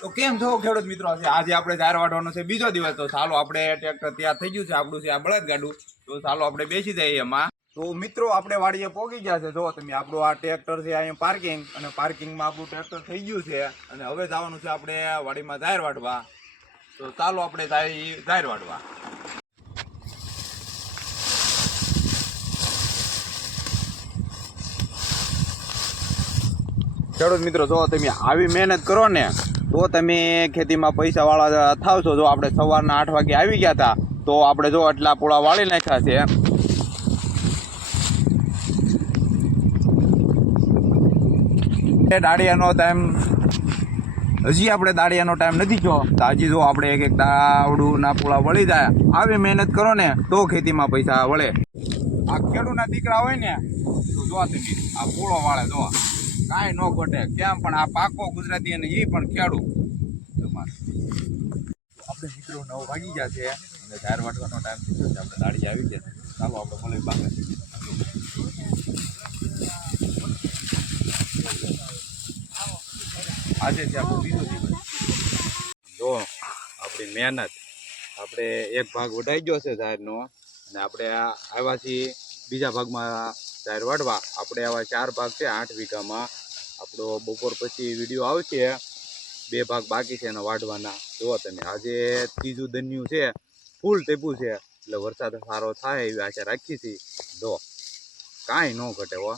તો કેમ છો ખેડૂત મિત્રો? આજે આપણે જાહેર વાટવાનો છે બીજો દિવસ. તો ચાલો આપણે ટ્રેક્ટર તૈયાર થઈ ગયું છે આપણું છે આ બળદગાડું. તો ચાલો આપણે બેસી જઈએ એમાં. તો મિત્રો આપણે વાડીએ પહોંચી ગયા છે. જો તમે આપણું આ ટ્રેક્ટર છે અહીંયા પાર્કિંગ, અને પાર્કિંગમાં આપણું ટ્રેક્ટર થઈ ગયું છે અને હવે જવાનું છે આપણે વાડીમાં જાહેર વાટવા. તો ચાલો આપણે જાહેર વાટવા. ખેડૂત મિત્રો, જો તમે આવી મહેનત કરો ને તો તમે ખેતીમાં પૈસા વાળા થાવ છો. જો આપણે સવારના 8 વાગે આવી ગયા હતા તો આપણે જો એટલા પૂળા વાળી નાખ્યા છે. દાળિયાનો ટાઈમ હજી આપણે દાળિયાનો ટાઈમ નથી થયો. તો હજી જો આપણે એક દાવડુંના પૂળા વળી જાય. આવી મહેનત કરો ને તો ખેતીમાં પૈસા વળે. આ ખેડૂતના દીકરા હોય ને તો જો તમે આ પૂળો વાળે જો કાંઈ ન ઘટે કેમ પણ આ પાકો ગુજરાતી અને એ પણ ખેડૂત. આપણે મિત્રો 9 વાગી ગયા છે અને જાહેર વાટવાનો ટાઈમ થઈ ગયો છે. આપણે દાડી આવી ગયા. ચાલો આપણે મળીએ બાકી. આજે છે આપણું બીજો દિવસ. જો આપણી મહેનત આપણે એક ભાગ વઢાઈ ગયો છે જાહેરનો, અને આપણે આવ્યા છીએ બીજા ભાગમાં જાહેર વાટવા. આપણે આવા 4 ભાગ છે 8 વીઘામાં. આપણો બપોર પછી વિડીયો આવશે. 2 ભાગ બાકી છે એના વાઢવાના. જુઓ તમે આજે ત્રીજું દન્યું છે, ફૂલ ટેપું છે, એટલે વરસાદ સારો થાય એવી આશા રાખી છીએ. જો કાંઈ ન ઘટે હો.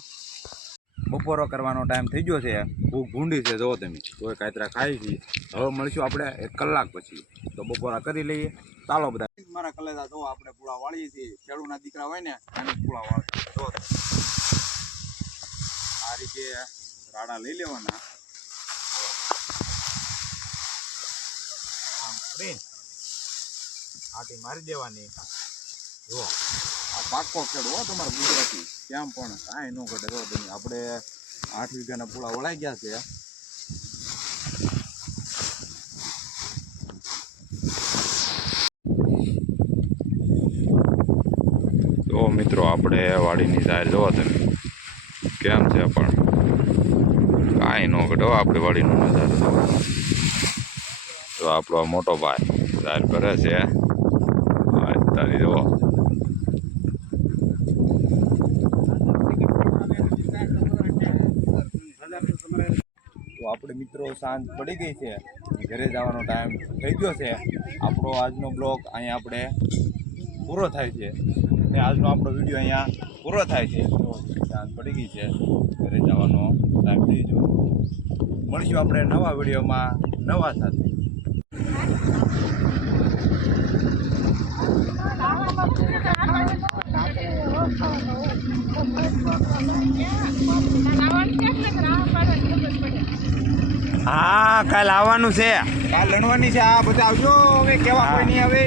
બપોરો કરવાનો ટાઈમ થઈ ગયો છે. ભૂખ ભૂંડી છે. જુઓ તમે કોઈ કાતરા ખાઈ છીએ. હવે મળીશું આપણે 1 કલાક પછી. તો બપોરા કરી લઈએ. ચાલો બધા. મારા કલેજા જો આપણે પૂળા વાળીએ છીએ. ખેડૂતના દીકરા હોય ને એને પૂળા વાળે. જો આ રીતે રાડા લઈ લેવાના. આમ કરી આટી મારી દેવાની. જો આ પાકો ખેડો હો તમારો ગુજરાતી. કેમ પણ કાંઈ ન ઘટે. જો તમે આપણે 8 વીઘાના પૂળા વળાઈ ગયા છે. તો મિત્રો આપણે વાડીની જાહેર જોવો તમે કેમ છે, પણ કાંઈ ન ઘટે. આપણે વાડીનો નજારો જોવો. તો આપણો મોટો ભાઈ જાહેર કરે છે. તારી જુઓ તો આપણે મિત્રો સાંજ પડી ગઈ છે. ઘરે જવાનો ટાઈમ થઈ ગયો છે. આપણો આજનો બ્લોગ અહીંયા આપણે પૂરો થાય છે. અને આજનો આપણો વિડીયો અહીંયા પૂરો થાય છે. તો સાંજ પડી ગઈ છે. ઘરે જવાનો ટાઈમ થઈ ગયો. મળીશું આપણે નવા વિડીયોમાં નવા સાથે. હા, કાલ આવવાનું છે. કાલ લણવાની છે. આ બધા આવજો. હવે કેવા કોઈ નહીં આવે.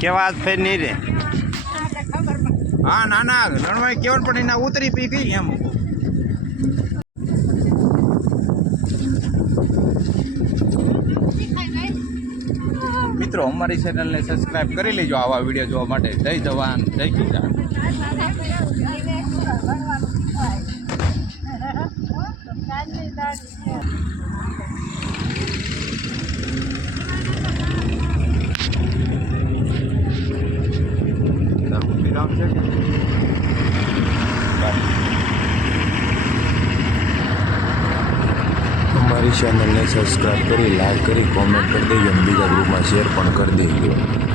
કેવા આજ ફેર નહીં રે. હા ના ના લણવાય કેવડ પણ એના ઉતરી પી ગઈ એમ. મિત્રો અમારી ચેનલને સબસ્ક્રાઇબ કરી લેજો આવા વિડીયો જોવા માટે. જય જવાન જય કિસાન. અમારી ચેનલને સબસ્ક્રાઈબ કરી, લાઈક કરી, કોમેન્ટ કરી દેજો અને બીજા ગ્રુપમાં શેર પણ કરી દેજો.